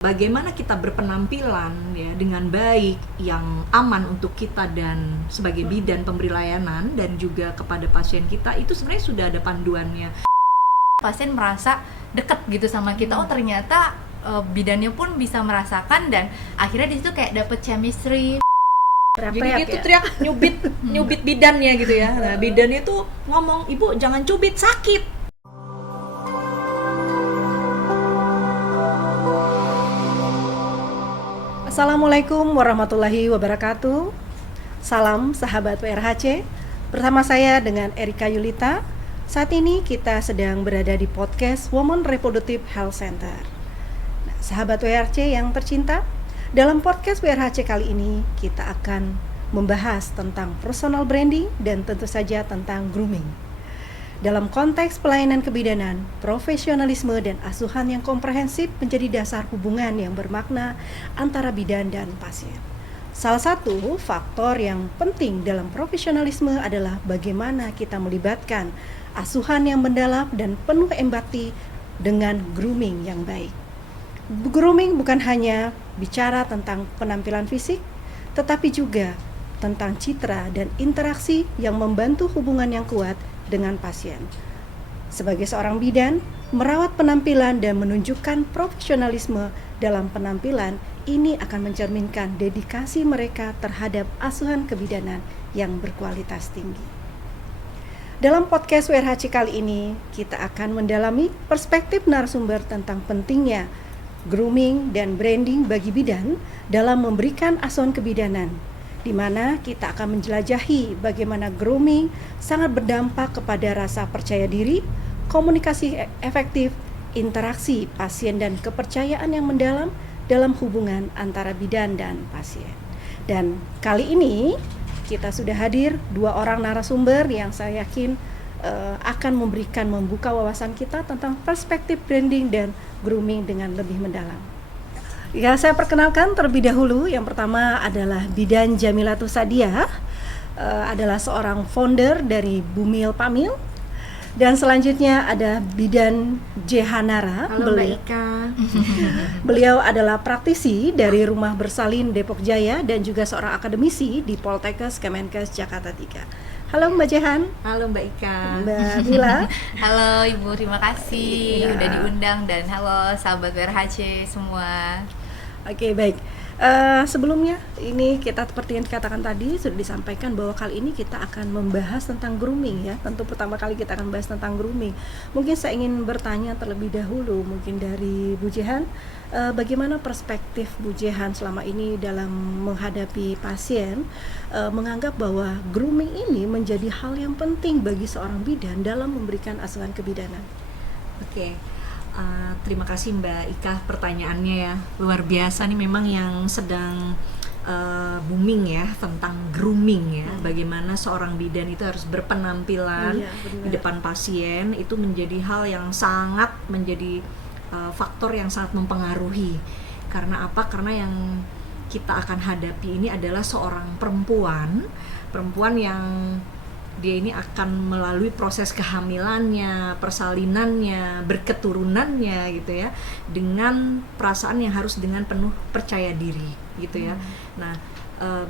Bagaimana kita berpenampilan ya dengan baik, yang aman untuk kita dan sebagai bidan pemberi layanan dan juga kepada pasien kita, itu sebenarnya sudah ada panduannya. Pasien merasa dekat gitu sama kita, oh ternyata bidannya pun bisa merasakan, dan akhirnya di situ kayak dapet chemistry. Jadi itu teriak nyubit bidannya gitu ya. Nah, bidan itu ngomong, "Ibu jangan cubit, sakit." Assalamualaikum warahmatullahi wabarakatuh. Salam sahabat WRHC. Bersama saya dengan Erika Yulita. Saat ini kita sedang berada di podcast Women Reproductive Health Center. Nah, sahabat WRHC yang tercinta, dalam podcast WRHC kali ini kita akan membahas tentang personal branding dan tentu saja tentang grooming. Dalam konteks pelayanan kebidanan, profesionalisme dan asuhan yang komprehensif menjadi dasar hubungan yang bermakna antara bidan dan pasien. Salah satu faktor yang penting dalam profesionalisme adalah bagaimana kita melibatkan asuhan yang mendalam dan penuh empati dengan grooming yang baik. Grooming bukan hanya bicara tentang penampilan fisik, tetapi juga tentang citra dan interaksi yang membantu hubungan yang kuat dengan pasien. Sebagai seorang bidan, merawat penampilan dan menunjukkan profesionalisme dalam penampilan ini akan mencerminkan dedikasi mereka terhadap asuhan kebidanan yang berkualitas tinggi. Dalam podcast WRHC kali ini, kita akan mendalami perspektif narasumber tentang pentingnya grooming dan branding bagi bidan dalam memberikan asuhan kebidanan, di mana kita akan menjelajahi bagaimana grooming sangat berdampak kepada rasa percaya diri, komunikasi efektif, interaksi pasien dan kepercayaan yang mendalam dalam hubungan antara bidan dan pasien. Dan kali ini kita sudah hadir dua orang narasumber yang saya yakin akan membuka wawasan kita tentang perspektif branding dan grooming dengan lebih mendalam. Ya, saya perkenalkan terlebih dahulu. Yang pertama adalah Bidan Jamilatus Sadiah, adalah seorang founder dari Bumil Pamil. Dan selanjutnya ada Bidan Jehanara. Halo Mbak Ika. Beliau adalah praktisi dari Rumah Bersalin Depok Jaya dan juga seorang akademisi di Poltekkes Kemenkes Jakarta 3. Halo Mbak Jehan. Halo Mbak Ika. Mbak Bila. Halo Ibu, terima kasih Ya. udah diundang, dan halo sahabat WRHC semua. Oke, baik. Sebelumnya ini kita seperti yang dikatakan tadi sudah disampaikan bahwa kali ini kita akan membahas tentang grooming ya. Tentu pertama kali kita akan bahas tentang grooming. Mungkin saya ingin bertanya terlebih dahulu mungkin dari Bu Jehan, bagaimana perspektif Bu Jehan selama ini dalam menghadapi pasien, menganggap bahwa grooming ini menjadi hal yang penting bagi seorang bidan dalam memberikan asuhan kebidanan. Oke. Terima kasih Mbak Ika, pertanyaannya ya luar biasa nih, memang yang sedang booming ya tentang grooming ya. Bagaimana seorang bidan itu harus berpenampilan di depan pasien, itu menjadi hal yang sangat menjadi faktor yang sangat mempengaruhi. Karena apa? Karena yang kita akan hadapi ini adalah seorang perempuan yang dia ini akan melalui proses kehamilannya, persalinannya, berketurunannya gitu ya, dengan perasaan yang harus dengan penuh percaya diri gitu ya. Nah,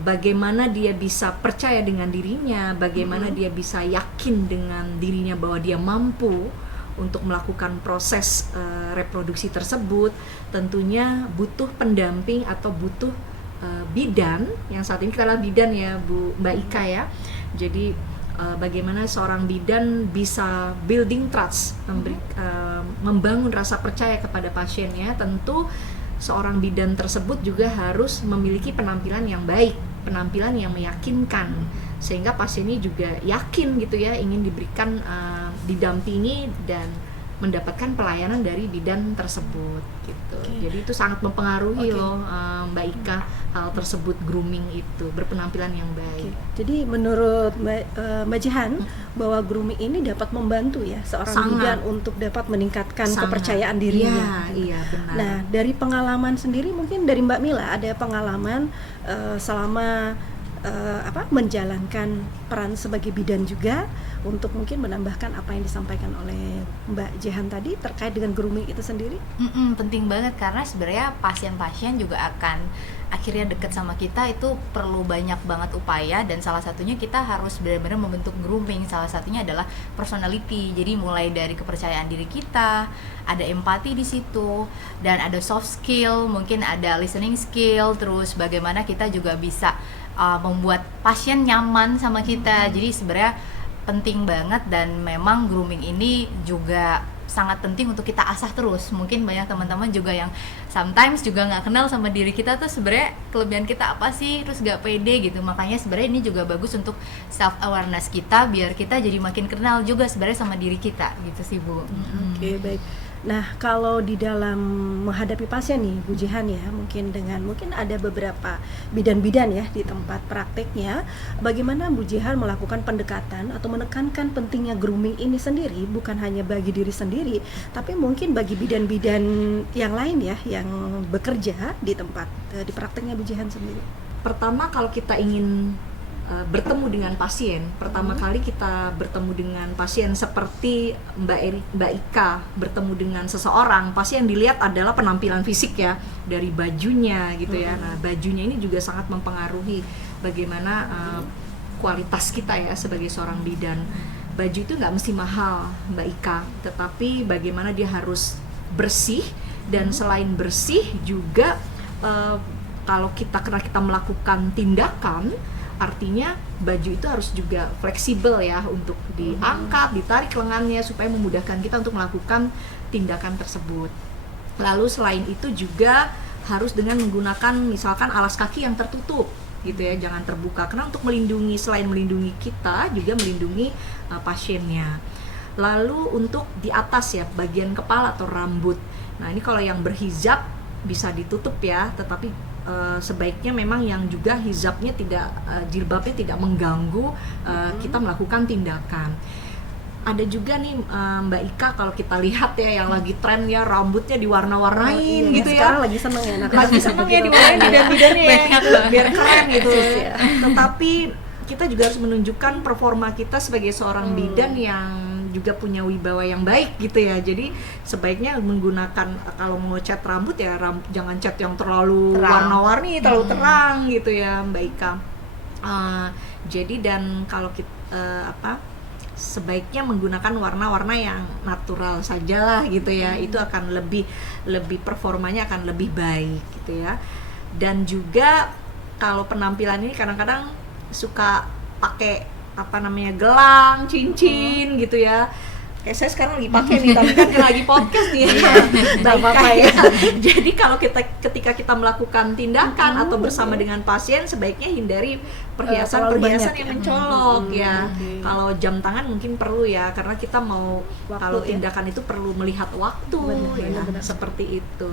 bagaimana dia bisa percaya dengan dirinya, bagaimana dia bisa yakin dengan dirinya bahwa dia mampu untuk melakukan proses reproduksi tersebut, tentunya butuh pendamping atau butuh bidan, yang saat ini kita adalah bidan ya Mbak Ika ya. Jadi bagaimana seorang bidan bisa building trust, membangun rasa percaya kepada pasiennya. Tentu seorang bidan tersebut juga harus memiliki penampilan yang baik, penampilan yang meyakinkan, sehingga pasien ini juga yakin gitu ya, ingin diberikan didampingi dan mendapatkan pelayanan dari bidan tersebut gitu. Jadi itu sangat mempengaruhi loh Mbak Ika, hal tersebut, grooming itu, berpenampilan yang baik. Jadi menurut Mbak Jehan, bahwa grooming ini dapat membantu ya seorang bidan untuk dapat meningkatkan kepercayaan dirinya. Iya, benar. Nah, dari pengalaman sendiri, mungkin dari Mbak Mila ada pengalaman selama menjalankan peran sebagai bidan juga untuk mungkin menambahkan apa yang disampaikan oleh Mbak Jehan tadi terkait dengan grooming itu sendiri? Penting banget, karena sebenarnya pasien-pasien juga akan akhirnya deket sama kita, itu perlu banyak banget upaya, dan salah satunya kita harus benar-benar membentuk grooming. Salah satunya adalah personality. Jadi mulai dari kepercayaan diri kita, ada empati di situ, dan ada soft skill, mungkin ada listening skill, terus bagaimana kita juga bisa membuat pasien nyaman sama kita. Jadi sebenarnya penting banget, dan memang grooming ini juga sangat penting untuk kita asah terus. Mungkin banyak teman-teman juga yang sometimes juga nggak kenal sama diri kita tuh sebenarnya kelebihan kita apa sih, terus nggak pede gitu. Makanya sebenarnya ini juga bagus untuk self awareness kita, biar kita jadi makin kenal juga sebenarnya sama diri kita gitu sih, Bu. Oke, baik. Nah, kalau di dalam menghadapi pasien nih, Bu Jehan ya, mungkin ada beberapa bidan-bidan ya di tempat prakteknya, bagaimana Bu Jehan melakukan pendekatan atau menekankan pentingnya grooming ini sendiri, bukan hanya bagi diri sendiri, tapi mungkin bagi bidan-bidan yang lain ya, yang bekerja di tempat di prakteknya Bu Jehan sendiri. Pertama, kalau kita ingin bertemu dengan pasien, pertama kali kita bertemu dengan pasien seperti Mbak Ika bertemu dengan seseorang, pasti yang dilihat adalah penampilan fisik ya, dari bajunya gitu ya. Nah, bajunya ini juga sangat mempengaruhi bagaimana kualitas kita ya sebagai seorang bidan. Baju itu nggak mesti mahal, Mbak Ika, tetapi bagaimana dia harus bersih, dan selain bersih juga kalau karena kita melakukan tindakan, artinya baju itu harus juga fleksibel ya, untuk diangkat, ditarik lengannya supaya memudahkan kita untuk melakukan tindakan tersebut. Lalu selain itu juga harus dengan menggunakan misalkan alas kaki yang tertutup gitu ya, jangan terbuka, karena untuk melindungi, selain melindungi kita juga melindungi pasiennya. Lalu untuk di atas ya, bagian kepala atau rambut. Nah, ini kalau yang berhijab bisa ditutup ya, tetapi sebaiknya memang yang juga hijabnya tidak, jilbabnya tidak mengganggu kita melakukan tindakan. Ada juga nih Mbak Ika, kalau kita lihat ya yang lagi tren ya, rambutnya diwarna-warnain gitu ya. Sekarang lagi seneng ya, lagi seneng ya diwarnain bidan-bidannya ya, biar keren gitu ya. Tetapi kita juga harus menunjukkan performa kita sebagai seorang bidan yang juga punya wibawa yang baik gitu ya. Jadi sebaiknya menggunakan, kalau mau cat rambut ya jangan cat yang terlalu warna-warni, terlalu terang gitu ya Mbak Ika. Jadi dan kalau kita sebaiknya menggunakan warna-warna yang natural sajalah gitu ya. Itu akan lebih performanya akan lebih baik gitu ya. Dan juga kalau penampilan ini kadang-kadang suka pakai gelang, cincin gitu ya. Kayak saya sekarang lagi pakai nih, tapi kan lagi podcast nih ya. Apa ya. Jadi kalau ketika kita melakukan tindakan atau bersama dengan pasien, sebaiknya hindari perhiasan-perhiasan yang mencolok ya. Kalau jam tangan mungkin perlu ya, karena kita mau kalau tindakan itu perlu melihat waktu ya, seperti itu.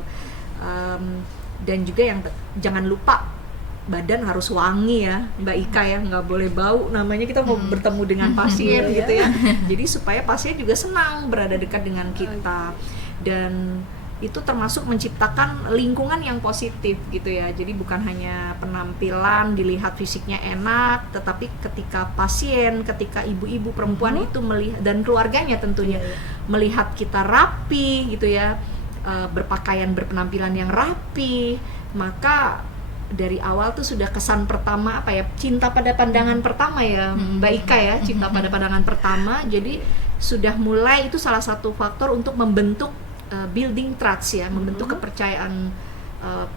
Dan juga yang jangan lupa, badan harus wangi ya Mbak Ika ya, nggak boleh bau, namanya kita mau bertemu dengan pasien gitu ya. Jadi supaya pasien juga senang berada dekat dengan kita, dan itu termasuk menciptakan lingkungan yang positif gitu ya. Jadi bukan hanya penampilan dilihat fisiknya enak, tetapi ketika ibu-ibu perempuan itu melihat, dan keluarganya tentunya melihat kita rapi gitu ya, berpakaian berpenampilan yang rapi, maka dari awal tuh sudah kesan pertama cinta pada pandangan pertama ya Mbak Ika ya, cinta pada pandangan pertama. Jadi sudah mulai, itu salah satu faktor untuk membentuk building trust ya, membentuk kepercayaan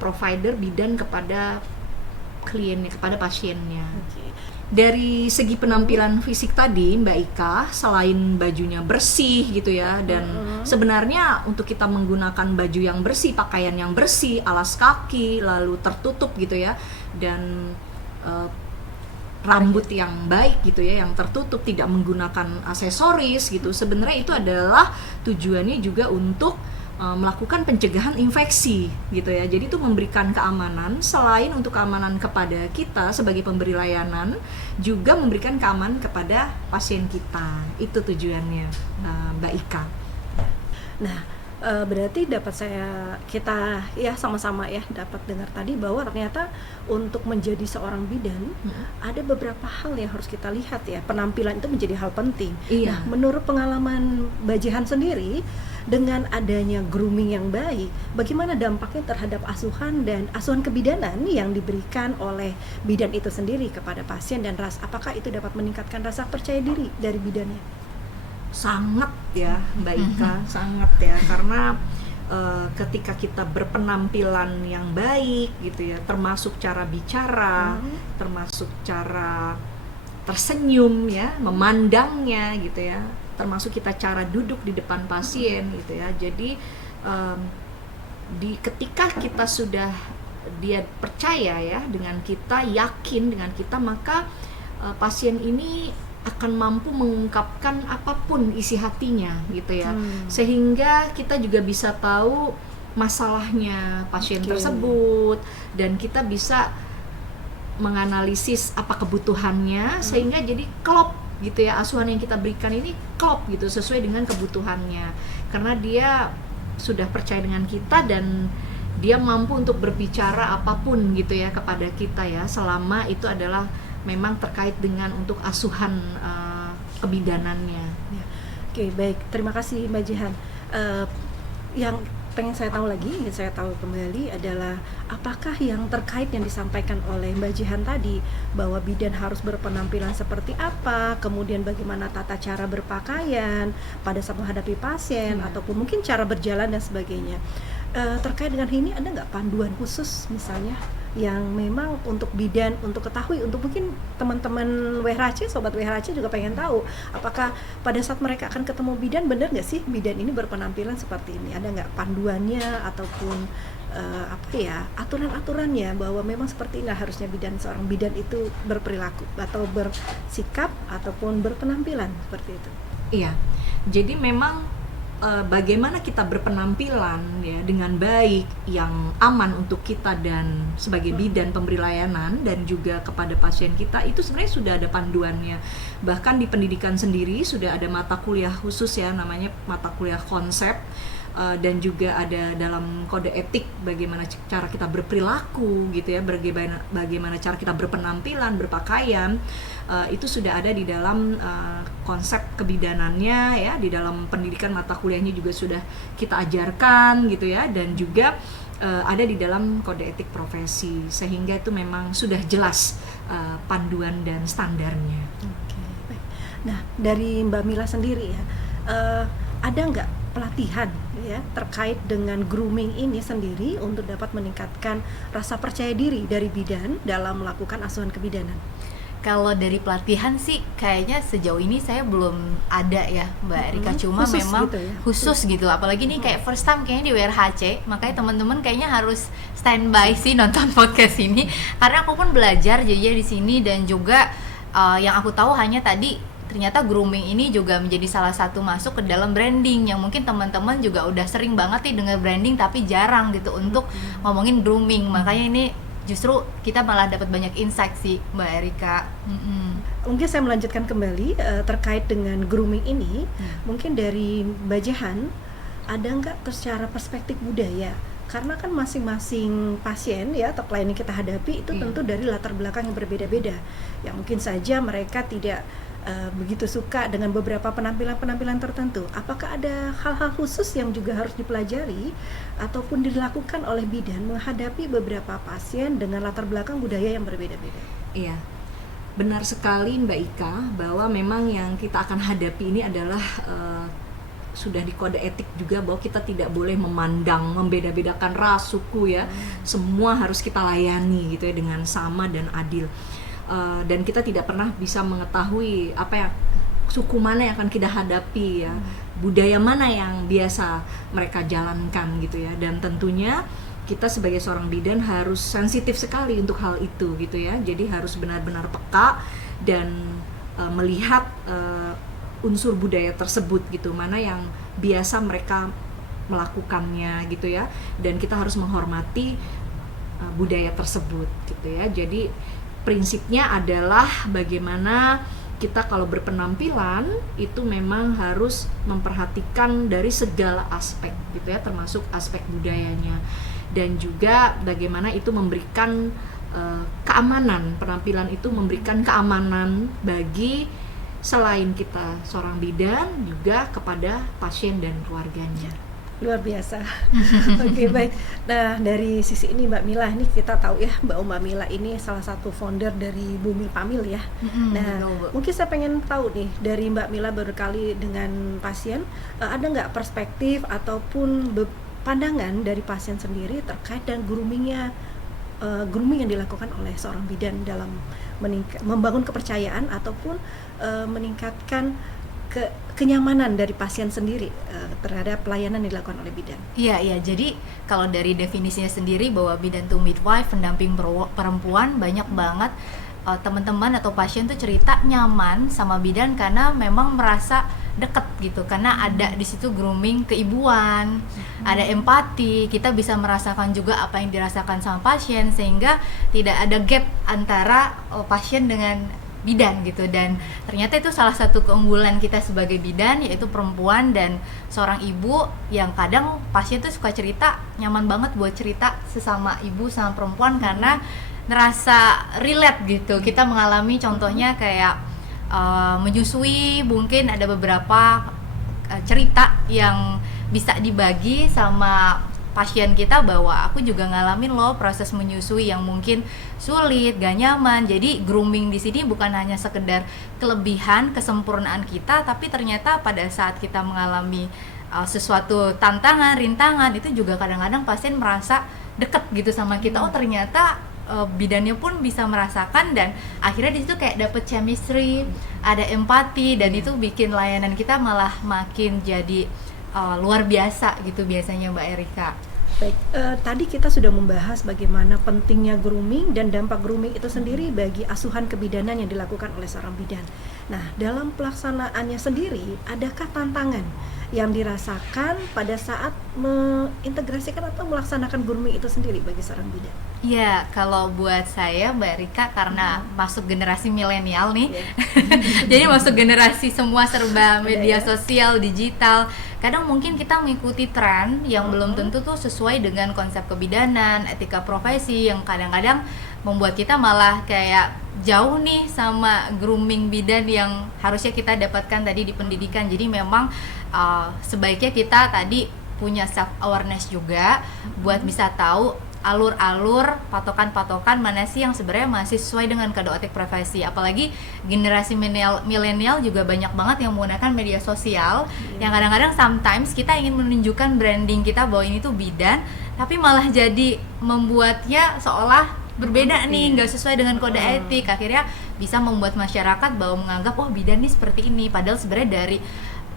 provider bidan kepada kliennya, kepada pasiennya. Dari segi penampilan fisik tadi Mbak Ika, selain bajunya bersih gitu ya, dan sebenarnya untuk kita menggunakan baju yang bersih, pakaian yang bersih, alas kaki lalu tertutup gitu ya, dan rambut yang baik gitu ya, yang tertutup, tidak menggunakan aksesoris gitu, sebenarnya itu adalah tujuannya juga untuk melakukan pencegahan infeksi gitu ya. Jadi itu memberikan keamanan, selain untuk keamanan kepada kita sebagai pemberi layanan, juga memberikan keamanan kepada pasien kita. Itu tujuannya Mbak Ika. Nah, Berarti kita ya sama-sama ya dapat dengar tadi bahwa ternyata untuk menjadi seorang bidan ada beberapa hal yang harus kita lihat ya. Penampilan itu menjadi hal penting. Iya. Nah, menurut pengalaman Mbak Jihan sendiri, dengan adanya grooming yang baik, bagaimana dampaknya terhadap asuhan kebidanan yang diberikan oleh bidan itu sendiri kepada pasien, dan apakah itu dapat meningkatkan rasa percaya diri dari bidannya? Sangat ya Mbak Ika, sangat ya, karena ketika kita berpenampilan yang baik gitu ya, termasuk cara bicara, termasuk cara tersenyum ya, memandangnya gitu ya, termasuk kita cara duduk di depan pasien gitu ya. Jadi ketika kita sudah dia percaya ya dengan kita, yakin dengan kita, maka pasien ini akan mampu mengungkapkan apapun isi hatinya gitu ya, sehingga kita juga bisa tahu masalahnya pasien tersebut, dan kita bisa menganalisis apa kebutuhannya, sehingga jadi klop gitu ya, asuhan yang kita berikan ini klop gitu, sesuai dengan kebutuhannya, karena dia sudah percaya dengan kita dan dia mampu untuk berbicara apapun gitu ya kepada kita ya, selama itu adalah memang terkait dengan untuk asuhan kebidanannya. Ya. Oke, baik, terima kasih Mbak Jihan. Yang ingin saya tahu kembali adalah apakah yang terkait yang disampaikan oleh Mbak Jihan tadi, bahwa bidan harus berpenampilan seperti apa, kemudian bagaimana tata cara berpakaian pada saat menghadapi pasien, ataupun mungkin cara berjalan dan sebagainya. Terkait dengan ini ada nggak panduan khusus misalnya yang memang untuk bidan untuk ketahui, untuk mungkin teman-teman WHC, sobat WHC juga pengen tahu apakah pada saat mereka akan ketemu bidan, benar nggak sih bidan ini berpenampilan seperti ini? Ada nggak panduannya ataupun aturan-aturannya bahwa memang seperti ini harusnya seorang bidan itu berperilaku atau bersikap ataupun berpenampilan seperti itu? Iya, jadi memang bagaimana kita berpenampilan ya dengan baik, yang aman untuk kita dan sebagai bidan pemberi layanan dan juga kepada pasien kita, itu sebenarnya sudah ada panduannya. Bahkan di pendidikan sendiri sudah ada mata kuliah khusus ya, namanya mata kuliah konsep, dan juga ada dalam kode etik bagaimana cara kita berperilaku gitu ya, bagaimana cara kita berpenampilan, berpakaian. Itu sudah ada di dalam konsep kebidanannya ya, di dalam pendidikan mata kuliahnya juga sudah kita ajarkan gitu ya, dan juga ada di dalam kode etik profesi, sehingga itu memang sudah jelas panduan dan standarnya. Oke, baik. Nah, dari Mbak Mila sendiri ya, ada nggak pelatihan ya terkait dengan grooming ini sendiri untuk dapat meningkatkan rasa percaya diri dari bidan dalam melakukan asuhan kebidanan? Kalau dari pelatihan sih kayaknya sejauh ini saya belum ada ya Mbak Erika, cuma khusus memang gitu ya? khusus gitu, apalagi ini kayak first time kayaknya di WRHC, makanya teman-teman kayaknya harus standby sih nonton podcast ini, karena aku pun belajar jadinya di sini, dan juga yang aku tahu hanya tadi ternyata grooming ini juga menjadi salah satu masuk ke dalam branding, yang mungkin teman-teman juga udah sering banget nih dengar branding tapi jarang gitu untuk ngomongin grooming, makanya ini justru kita malah dapat banyak insight sih Mbak Erika. Mungkin saya melanjutkan kembali terkait dengan grooming ini. Mungkin dari Mbak Jihan, ada nggak secara perspektif budaya? Karena kan masing-masing pasien ya atau klien yang kita hadapi itu tentu dari latar belakang yang berbeda-beda. Yang mungkin saja mereka tidak begitu suka dengan beberapa penampilan-penampilan tertentu. Apakah ada hal-hal khusus yang juga harus dipelajari ataupun dilakukan oleh bidan menghadapi beberapa pasien dengan latar belakang budaya yang berbeda-beda? Iya, benar sekali Mbak Ika, bahwa memang yang kita akan hadapi ini adalah sudah di kode etik juga, bahwa kita tidak boleh memandang, membeda-bedakan ras, suku ya. Semua harus kita layani gitu ya dengan sama dan adil. Dan kita tidak pernah bisa mengetahui suku mana yang akan kita hadapi ya, budaya mana yang biasa mereka jalankan gitu ya, dan tentunya kita sebagai seorang bidan harus sensitif sekali untuk hal itu gitu ya, jadi harus benar-benar peka dan melihat unsur budaya tersebut gitu, mana yang biasa mereka melakukannya gitu ya, dan kita harus menghormati budaya tersebut gitu ya. Jadi prinsipnya adalah bagaimana kita kalau berpenampilan itu memang harus memperhatikan dari segala aspek gitu ya, termasuk aspek budayanya, dan juga bagaimana itu memberikan keamanan. Penampilan itu memberikan keamanan bagi selain kita seorang bidan juga kepada pasien dan keluarganya. Luar biasa. Oke, baik. Nah, dari sisi ini Mbak Mila, ini kita tahu ya Mbak Mila ini salah satu founder dari Bumil Pamil ya. Nah, mungkin saya pengen tahu nih dari Mbak Mila berkali dengan pasien, ada nggak perspektif ataupun pandangan dari pasien sendiri terkait dengan grooming yang dilakukan oleh seorang bidan dalam membangun kepercayaan ataupun meningkatkan kenyamanan dari pasien sendiri terhadap pelayanan yang dilakukan oleh bidan. Iya, jadi kalau dari definisinya sendiri bahwa bidan to midwife, pendamping perempuan, banyak banget teman-teman atau pasien tuh cerita nyaman sama bidan karena memang merasa deket gitu, karena ada di situ grooming keibuan, ada empati, kita bisa merasakan juga apa yang dirasakan sama pasien sehingga tidak ada gap antara pasien dengan bidan gitu. Dan ternyata itu salah satu keunggulan kita sebagai bidan, yaitu perempuan dan seorang ibu yang kadang pasien tuh suka cerita nyaman banget buat cerita sesama ibu sama perempuan karena ngerasa relate gitu. Kita mengalami contohnya kayak menyusui, mungkin ada beberapa cerita yang bisa dibagi sama pasien kita bahwa aku juga ngalamin loh proses menyusui yang mungkin sulit, gak nyaman. Jadi grooming di sini bukan hanya sekedar kelebihan, kesempurnaan kita, tapi ternyata pada saat kita mengalami sesuatu tantangan, rintangan, itu juga kadang-kadang pasien merasa deket gitu sama kita. Oh ternyata bidannya pun bisa merasakan, dan akhirnya di situ kayak dapet chemistry, ada empati, dan itu bikin layanan kita malah makin jadi luar biasa gitu biasanya Mbak Erika. Baik, tadi kita sudah membahas bagaimana pentingnya grooming dan dampak grooming itu sendiri bagi asuhan kebidanan yang dilakukan oleh seorang bidan. Nah, dalam pelaksanaannya sendiri, adakah tantangan yang dirasakan pada saat mengintegrasikan atau melaksanakan grooming itu sendiri bagi seorang bidan? Ya, kalau buat saya Mbak Rika, karena masuk generasi milenial nih, jadi masuk generasi semua serba media sosial, digital, kadang mungkin kita mengikuti tren yang belum tentu tuh sesuai dengan konsep kebidanan, etika profesi, yang kadang-kadang membuat kita malah kayak jauh nih sama grooming bidan yang harusnya kita dapatkan tadi di pendidikan. Jadi memang sebaiknya kita tadi punya self awareness juga buat bisa tahu alur-alur, patokan-patokan mana sih yang sebenarnya masih sesuai dengan kode etik profesi. Apalagi generasi milenial juga banyak banget yang menggunakan media sosial, yang kadang-kadang sometimes kita ingin menunjukkan branding kita bahwa ini tuh bidan, tapi malah jadi membuatnya seolah berbeda nih, nggak sesuai dengan kode etik. Akhirnya bisa membuat masyarakat bahwa menganggap oh bidan nih seperti ini, padahal sebenarnya dari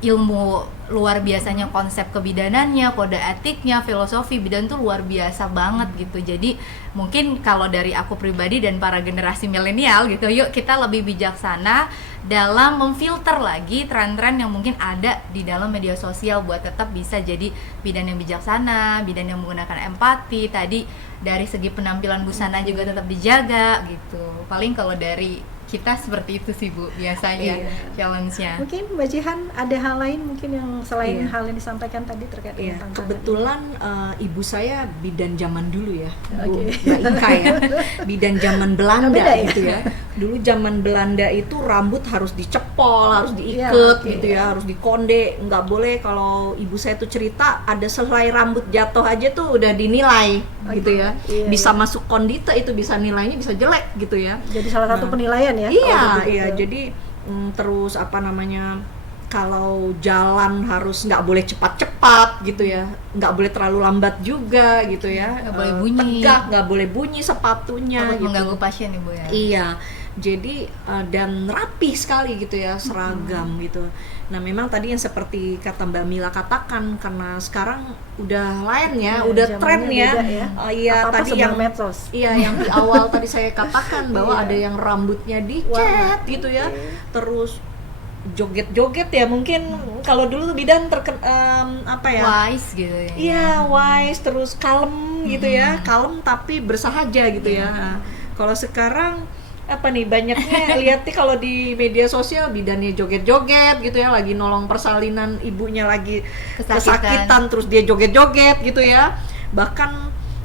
ilmu luar biasanya konsep kebidanannya, kode etiknya, filosofi bidan tuh luar biasa banget gitu. Jadi mungkin kalau dari aku pribadi dan para generasi milenial gitu, yuk kita lebih bijaksana dalam memfilter lagi tren-tren yang mungkin ada di dalam media sosial buat tetap bisa jadi bidan yang bijaksana, bidan yang menggunakan empati. Tadi dari segi penampilan busana juga tetap dijaga gitu. Paling kalau dari kita seperti itu sih Bu biasanya challenge-nya. Mungkin Mbak Jihan ada hal lain mungkin yang selain hal yang disampaikan tadi terkait dengan tantangan. Kebetulan ibu saya bidan zaman dulu ya, Bu Mbak Ika ya, bidan zaman Belanda gitu ya. Dulu zaman Belanda itu rambut harus dicepol, harus diikat gitu ya, harus dikonde, nggak boleh. Kalau ibu saya tuh cerita ada selai rambut jatuh aja tuh udah dinilai gitu ya, bisa masuk kondite, itu bisa nilainya bisa jelek gitu ya. Jadi salah satu penilaian ya. Iya, jadi terus apa namanya, kalau jalan harus nggak boleh cepat-cepat gitu ya, nggak boleh terlalu lambat juga gitu ya, nggak boleh bunyi, tegak, nggak boleh bunyi sepatunya gitu. Mengganggu pasien Ibu ya. Iya, jadi dan rapi sekali gitu ya, seragam gitu. Nah memang tadi yang seperti kata Mbak Mila katakan, karena sekarang udah lain ya, udah tren ya. Iya, tadi yang medsos. Iya, yang di awal tadi saya katakan bahwa ada yang rambutnya dicet gitu ya, terus joget-joget ya, mungkin kalau dulu bidan apa ya, wise gitu ya. Iya, wise, terus kalem gitu ya, kalem tapi bersahaja gitu ya. Nah, kalau sekarang apa nih, banyaknya lihatnya kalau di media sosial bidannya joget-joget gitu ya, lagi nolong persalinan ibunya lagi kesakitan terus dia joget-joget gitu ya. Bahkan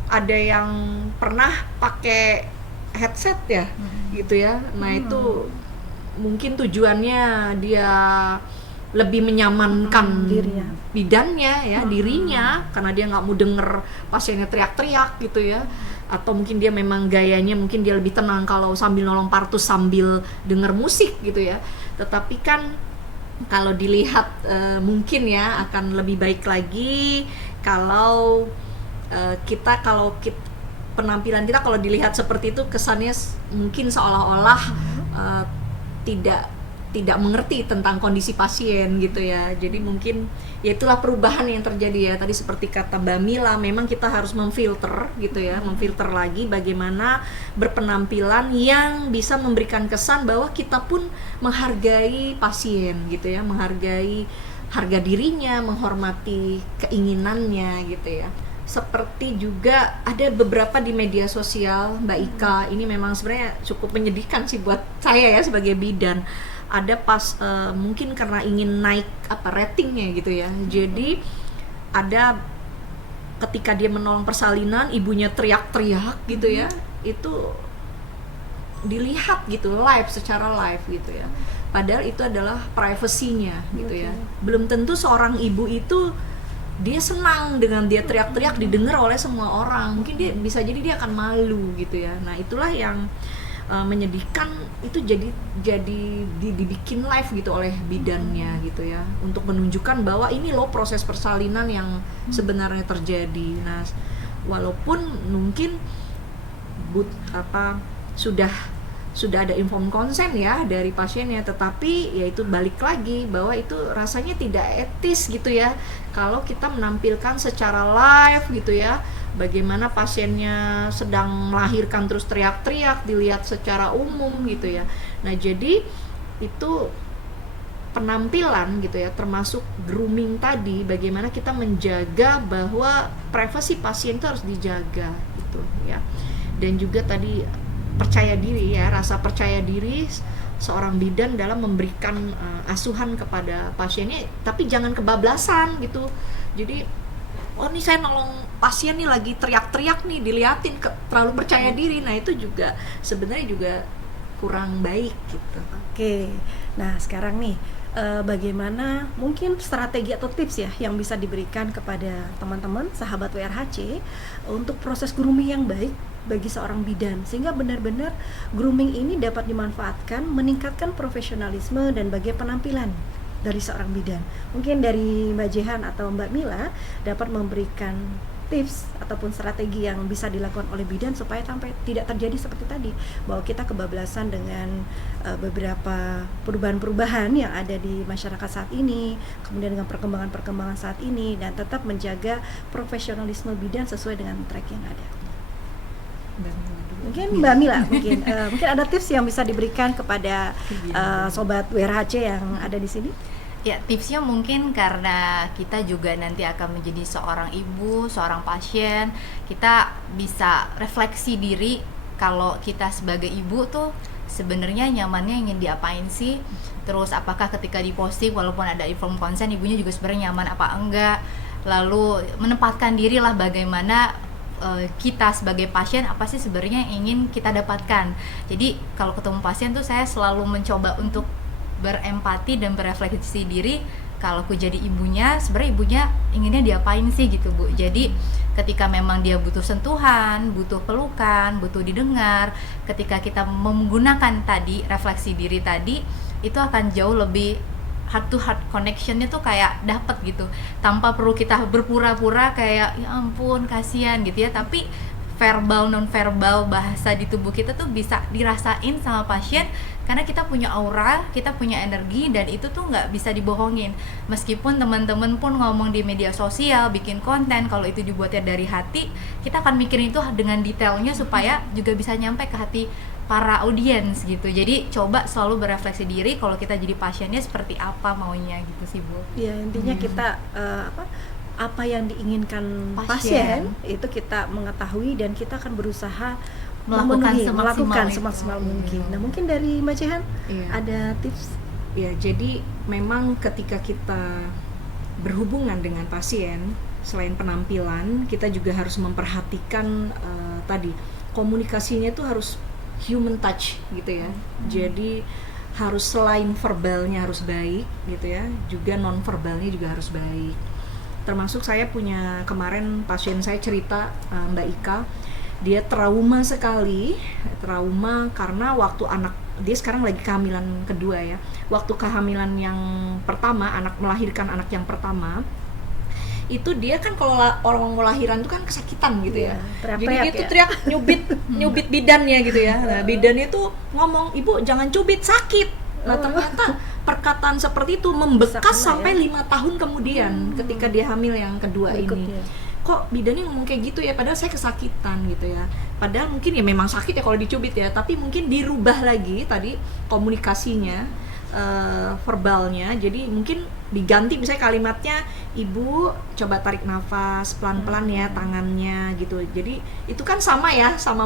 ada yang pernah pakai headset ya gitu ya. Nah itu mungkin tujuannya dia lebih menyamankan bidannya ya, dirinya, karena dia nggak mau denger pasiennya teriak-teriak gitu ya. Atau mungkin dia memang gayanya mungkin dia lebih tenang kalau sambil nolong partus sambil denger musik gitu ya. Tetapi kan kalau dilihat mungkin ya akan lebih baik lagi kalau penampilan kita kalau dilihat seperti itu kesannya mungkin seolah-olah tidak mengerti tentang kondisi pasien gitu ya. Jadi mungkin ya itulah perubahan yang terjadi ya. Tadi seperti kata Mbak Mila, memang kita harus memfilter gitu ya, memfilter lagi bagaimana berpenampilan yang bisa memberikan kesan bahwa kita pun menghargai pasien gitu ya, menghargai harga dirinya, menghormati keinginannya gitu ya. Seperti juga ada beberapa di media sosial, Mbak Ika, ini memang sebenarnya cukup menyedihkan sih buat saya ya sebagai bidan. Ada mungkin karena ingin naik ratingnya gitu ya. Jadi ada ketika dia menolong persalinan, ibunya teriak-teriak gitu ya. Itu dilihat gitu secara live gitu ya. Padahal itu adalah privasinya gitu ya. Belum tentu seorang ibu itu dia senang dengan dia teriak-teriak didengar oleh semua orang. Mungkin dia bisa jadi dia akan malu gitu ya. Nah, itulah yang menyedihkan, itu jadi dibikin live gitu oleh bidannya gitu ya, untuk menunjukkan bahwa ini loh proses persalinan yang sebenarnya terjadi. Nah, walaupun mungkin sudah ada informed consent ya dari pasiennya, tetapi ya itu balik lagi bahwa itu rasanya tidak etis gitu ya kalau kita menampilkan secara live gitu ya, bagaimana pasiennya sedang melahirkan terus teriak-teriak dilihat secara umum gitu ya. Nah, jadi itu penampilan gitu ya, termasuk grooming tadi, bagaimana kita menjaga bahwa privasi pasien itu harus dijaga gitu ya. Dan juga tadi percaya diri ya, rasa percaya diri seorang bidan dalam memberikan asuhan kepada pasiennya, tapi jangan kebablasan gitu. Jadi ini saya nolong pasien nih lagi teriak-teriak nih, diliatin terlalu percaya diri. Nah, itu juga sebenarnya juga kurang baik gitu. Oke. Nah, sekarang nih bagaimana mungkin strategi atau tips ya yang bisa diberikan kepada teman-teman sahabat WRHC untuk proses grooming yang baik bagi seorang bidan, sehingga benar-benar grooming ini dapat dimanfaatkan meningkatkan profesionalisme dan bagaimana penampilan dari seorang bidan. Mungkin dari Mbak Jehan atau Mbak Mila dapat memberikan tips ataupun strategi yang bisa dilakukan oleh bidan supaya sampai tidak terjadi seperti tadi, bahwa kita kebablasan dengan beberapa perubahan-perubahan yang ada di masyarakat saat ini, kemudian dengan perkembangan-perkembangan saat ini, dan tetap menjaga profesionalisme bidan sesuai dengan track yang ada. Mungkin Mbak Mila, mungkin ada tips yang bisa diberikan kepada sobat WRHC yang ada di sini? Ya, tipsnya mungkin karena kita juga nanti akan menjadi seorang ibu, seorang pasien, kita bisa refleksi diri kalau kita sebagai ibu tuh sebenarnya nyamannya ingin diapain sih. Terus apakah ketika diposting walaupun ada informed consent, ibunya juga sebenarnya nyaman apa enggak. Lalu menempatkan diri lah bagaimana kita sebagai pasien apa sih sebenarnya ingin kita dapatkan. Jadi kalau ketemu pasien tuh saya selalu mencoba untuk berempati dan berefleksi diri, kalau aku jadi ibunya, sebenarnya ibunya inginnya diapain sih gitu Bu. Jadi ketika memang dia butuh sentuhan, butuh pelukan, butuh didengar, ketika kita menggunakan tadi refleksi diri tadi, itu akan jauh lebih heart to heart connectionnya tuh kayak dapet gitu, tanpa perlu kita berpura-pura kayak ya ampun kasihan gitu ya, tapi verbal non verbal bahasa di tubuh kita tuh bisa dirasain sama pasien karena kita punya aura, kita punya energi, dan itu tuh nggak bisa dibohongin. Meskipun teman-teman pun ngomong di media sosial, bikin konten, kalau itu dibuatnya dari hati, kita akan mikirin itu dengan detailnya supaya juga bisa nyampe ke hati para audiens gitu. Jadi coba selalu berefleksi diri kalau kita jadi pasiennya seperti apa maunya gitu sih Bu. Ya, intinya kita apa yang diinginkan pasien itu kita mengetahui dan kita akan berusaha melakukan semaksimal mungkin. Nah, mungkin dari Mbak Jehan ada tips? Ya, jadi memang ketika kita berhubungan dengan pasien, selain penampilan, kita juga harus memperhatikan tadi komunikasinya itu harus human touch gitu ya. Jadi harus selain verbalnya harus baik gitu ya, juga non verbalnya juga harus baik. Termasuk saya punya kemarin pasien saya cerita, Mbak Ika, dia trauma sekali, trauma karena waktu dia sekarang lagi kehamilan kedua ya. Waktu kehamilan yang pertama, melahirkan anak yang pertama, itu dia kan kalau orang mau lahiran itu kan kesakitan gitu ya. Jadi dia tuh teriak nyubit bidannya gitu ya. Nah, bidannya itu ngomong, "Ibu jangan cubit, sakit." Nah, ternyata perkataan seperti itu membekas sampai 5 tahun kemudian ketika dia hamil yang kedua ini. Kok bidannya ngomong kayak gitu ya, padahal saya kesakitan gitu ya. Padahal mungkin ya memang sakit ya kalau dicubit ya, tapi mungkin dirubah lagi tadi komunikasinya, verbalnya. Jadi mungkin diganti misalnya kalimatnya, "Ibu coba tarik nafas pelan-pelan ya tangannya," gitu. Jadi itu kan sama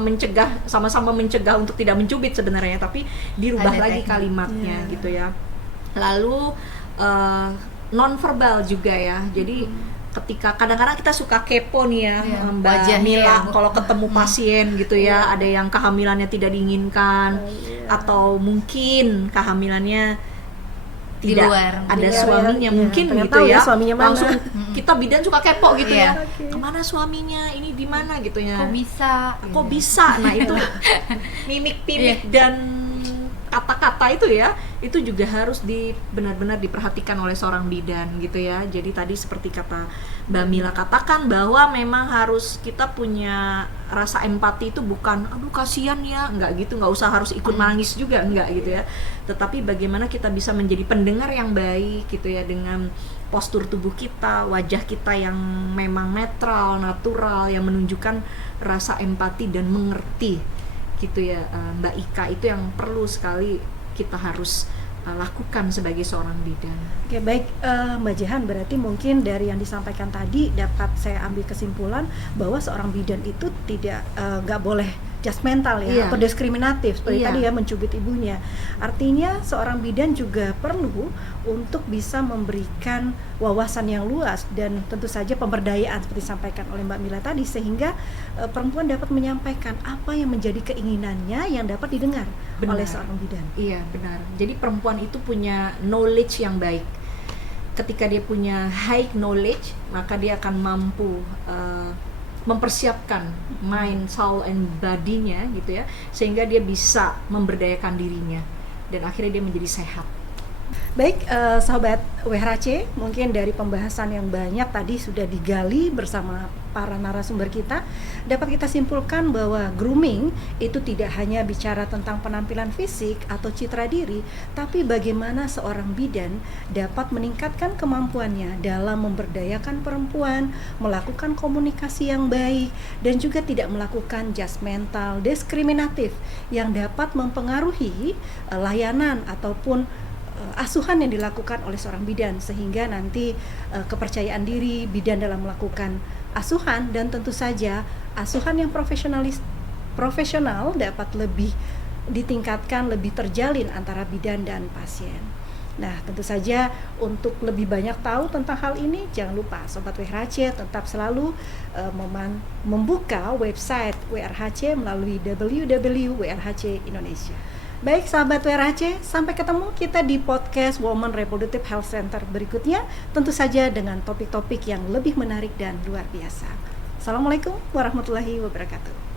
mencegah, sama-sama mencegah untuk tidak mencubit sebenarnya, tapi dirubah lagi kalimatnya gitu ya. Lalu non-verbal juga ya. Jadi ketika kadang-kadang kita suka kepo nih ya, Mbak Mila, kalau ketemu pasien gitu ya, ada yang kehamilannya tidak diinginkan, atau mungkin kehamilannya tidak ada suaminya, mungkin gitu ya, langsung kita bidan suka kepo gitu ya, kemana suaminya, ini di mana gitu ya, kok bisa, nah itu mimik-mimik dan kata-kata itu ya, itu juga harus benar-benar diperhatikan oleh seorang bidan gitu ya. Jadi tadi seperti kata Mbak Mila katakan, bahwa memang harus kita punya rasa empati, itu bukan aduh kasihan ya, enggak gitu, enggak usah harus ikut nangis juga, enggak gitu ya. Tetapi bagaimana kita bisa menjadi pendengar yang baik gitu ya, dengan postur tubuh kita, wajah kita yang memang netral, natural, yang menunjukkan rasa empati dan mengerti gitu ya, Mbak Ika. Itu yang perlu sekali kita harus lakukan sebagai seorang bidan. Oke, baik, Mbak Jehan, berarti mungkin dari yang disampaikan tadi dapat saya ambil kesimpulan bahwa seorang bidan itu nggak boleh judgmental ya, atau diskriminatif seperti tadi ya, mencubit ibunya. Artinya seorang bidan juga perlu untuk bisa memberikan wawasan yang luas dan tentu saja pemberdayaan seperti disampaikan oleh Mbak Mila tadi, sehingga perempuan dapat menyampaikan apa yang menjadi keinginannya yang dapat didengar oleh seorang bidan. Iya, benar. Jadi perempuan itu punya knowledge yang baik. Ketika dia punya high knowledge, maka dia akan mampu mempersiapkan mind, soul, and body-nya gitu ya, sehingga dia bisa memberdayakan dirinya dan akhirnya dia menjadi sehat. Baik, sahabat WRHC, mungkin dari pembahasan yang banyak tadi sudah digali bersama para narasumber kita, dapat kita simpulkan bahwa grooming itu tidak hanya bicara tentang penampilan fisik atau citra diri, tapi bagaimana seorang bidan dapat meningkatkan kemampuannya dalam memberdayakan perempuan, melakukan komunikasi yang baik, dan juga tidak melakukan judgmental, diskriminatif yang dapat mempengaruhi layanan ataupun asuhan yang dilakukan oleh seorang bidan, sehingga nanti kepercayaan diri bidan dalam melakukan asuhan, dan tentu saja asuhan yang profesional dapat lebih ditingkatkan, lebih terjalin antara bidan dan pasien. Nah, tentu saja untuk lebih banyak tahu tentang hal ini, jangan lupa Sobat WRHC tetap selalu membuka website WRHC melalui www.wrhc Indonesia. Baik sahabat WRHC, sampai ketemu kita di podcast Women Reproductive Health Center berikutnya, tentu saja dengan topik-topik yang lebih menarik dan luar biasa. Assalamualaikum warahmatullahi wabarakatuh.